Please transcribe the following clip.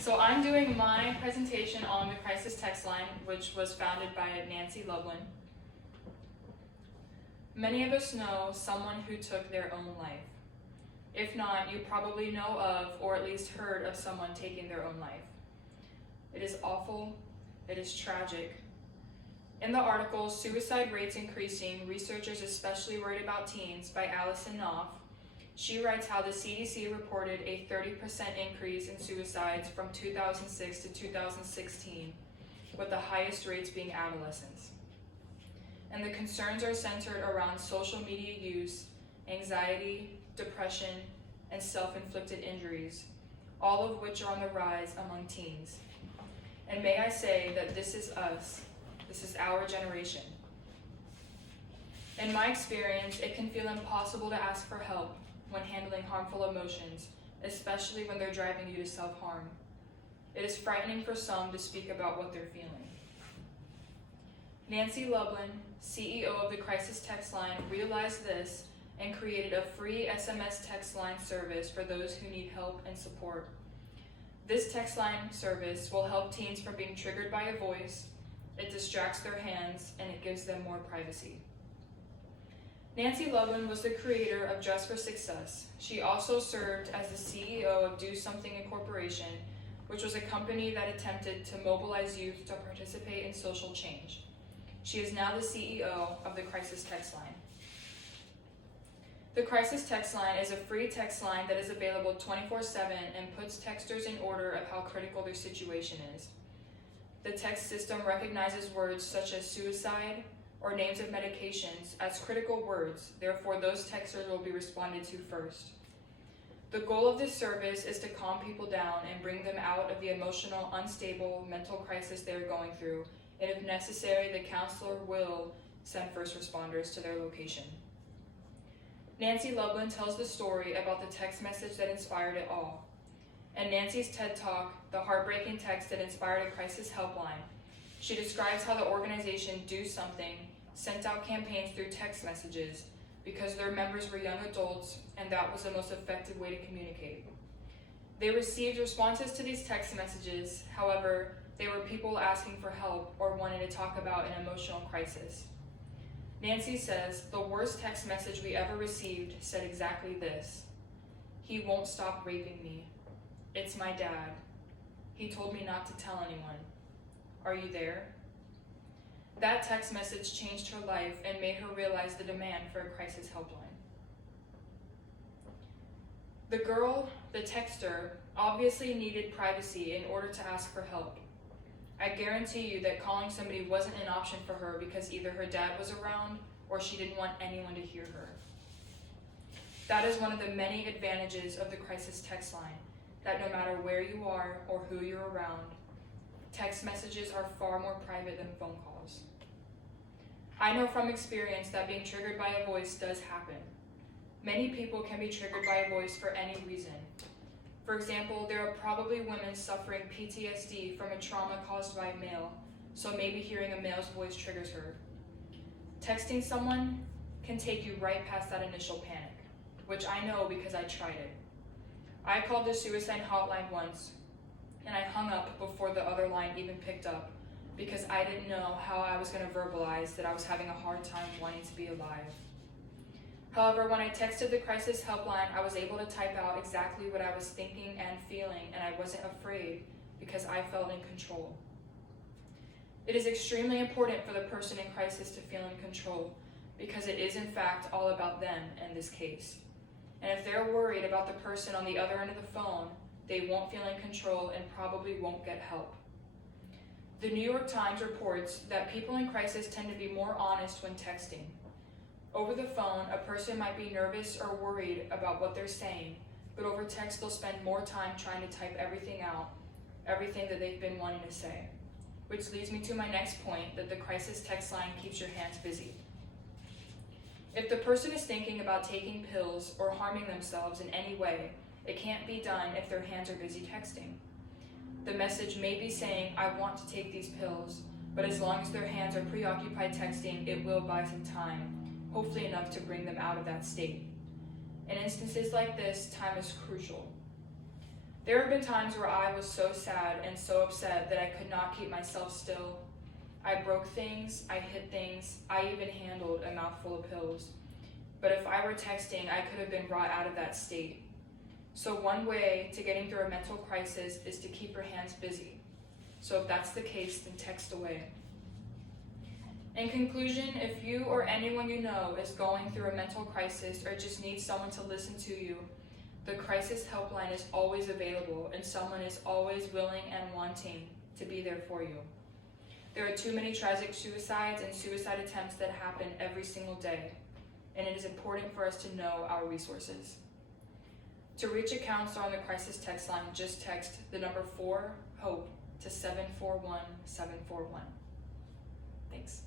So I'm doing my presentation on the Crisis Text Line, which was founded by Nancy Loveland. Many of us know someone who took their own life. If not, you probably know of, or at least heard of someone taking their own life. It is awful, it is tragic. In the article, Suicide Rates Increasing, Researchers Especially Worried About Teens by Alison Knopf, she writes how the CDC reported a 30% increase in suicides from 2006 to 2016, with the highest rates being adolescents. And the concerns are centered around social media use, anxiety, depression, and self-inflicted injuries, all of which are on the rise among teens. And may I say that this is us, this is our generation. In my experience, it can feel impossible to ask for help when handling harmful emotions, especially when they're driving you to self-harm. It is frightening for some to speak about what they're feeling. Nancy Loveland, CEO of the Crisis Text Line, realized this and created a free SMS text line service for those who need help and support. This text line service will help teens from being triggered by a voice, it distracts their hands, and it gives them more privacy. Nancy Loveland was the creator of Dress for Success. She also served as the CEO of Do Something Incorporation, which was a company that attempted to mobilize youth to participate in social change. She is now the CEO of the Crisis Text Line. The Crisis Text Line is a free text line that is available 24/7 and puts texters in order of how critical their situation is. The text system recognizes words such as suicide or names of medications as critical words, therefore those texters will be responded to first. The goal of this service is to calm people down and bring them out of the emotional, unstable mental crisis they are going through, and if necessary, the counselor will send first responders to their location. Nancy Loveland tells the story about the text message that inspired it all. And Nancy's TED Talk, The Heartbreaking Text That Inspired a Crisis Helpline, she describes how the organization Do Something sent out campaigns through text messages because their members were young adults and that was the most effective way to communicate. They received responses to these text messages, however, they were people asking for help or wanting to talk about an emotional crisis. Nancy says, the worst text message we ever received said exactly this: "He won't stop raping me. It's my dad. He told me not to tell anyone. Are you there?" That text message changed her life and made her realize the demand for a crisis helpline. The girl, the texter, obviously needed privacy in order to ask for help. I guarantee you that calling somebody wasn't an option for her because either her dad was around or she didn't want anyone to hear her. That is one of the many advantages of the Crisis Text Line, that no matter where you are or who you're around, text messages are far more private than phone calls. I know from experience that being triggered by a voice does happen. Many people can be triggered by a voice for any reason. For example, there are probably women suffering PTSD from a trauma caused by a male, so maybe hearing a male's voice triggers her. Texting someone can take you right past that initial panic, which I know because I tried it. I called the suicide hotline once, and I hung up before the other line even picked up because I didn't know how I was going to verbalize that I was having a hard time wanting to be alive. However, when I texted the crisis helpline, I was able to type out exactly what I was thinking and feeling, and I wasn't afraid because I felt in control. It is extremely important for the person in crisis to feel in control because it is in fact all about them in this case. And if they're worried about the person on the other end of the phone, they won't feel in control and probably won't get help. The New York Times reports that people in crisis tend to be more honest when texting. Over the phone, a person might be nervous or worried about what they're saying, but over text they'll spend more time trying to type everything out, everything that they've been wanting to say. Which leads me to my next point, that the crisis text line keeps your hands busy. If the person is thinking about taking pills or harming themselves in any way, it can't be done if their hands are busy texting. The message may be saying, "I want to take these pills," but as long as their hands are preoccupied texting, it will buy some time, hopefully enough to bring them out of that state. In instances like this, time is crucial. There have been times where I was so sad and so upset that I could not keep myself still. I broke things, I hit things, I even handled a mouthful of pills. But if I were texting, I could have been brought out of that state. So one way to getting through a mental crisis is to keep your hands busy. So if that's the case, then text away. In conclusion, if you or anyone you know is going through a mental crisis or just needs someone to listen to you, the crisis helpline is always available and someone is always willing and wanting to be there for you. There are too many tragic suicides and suicide attempts that happen every single day, and it is important for us to know our resources. To reach a counselor on the crisis text line, just text the number 4HOPE to 741-741. Thanks.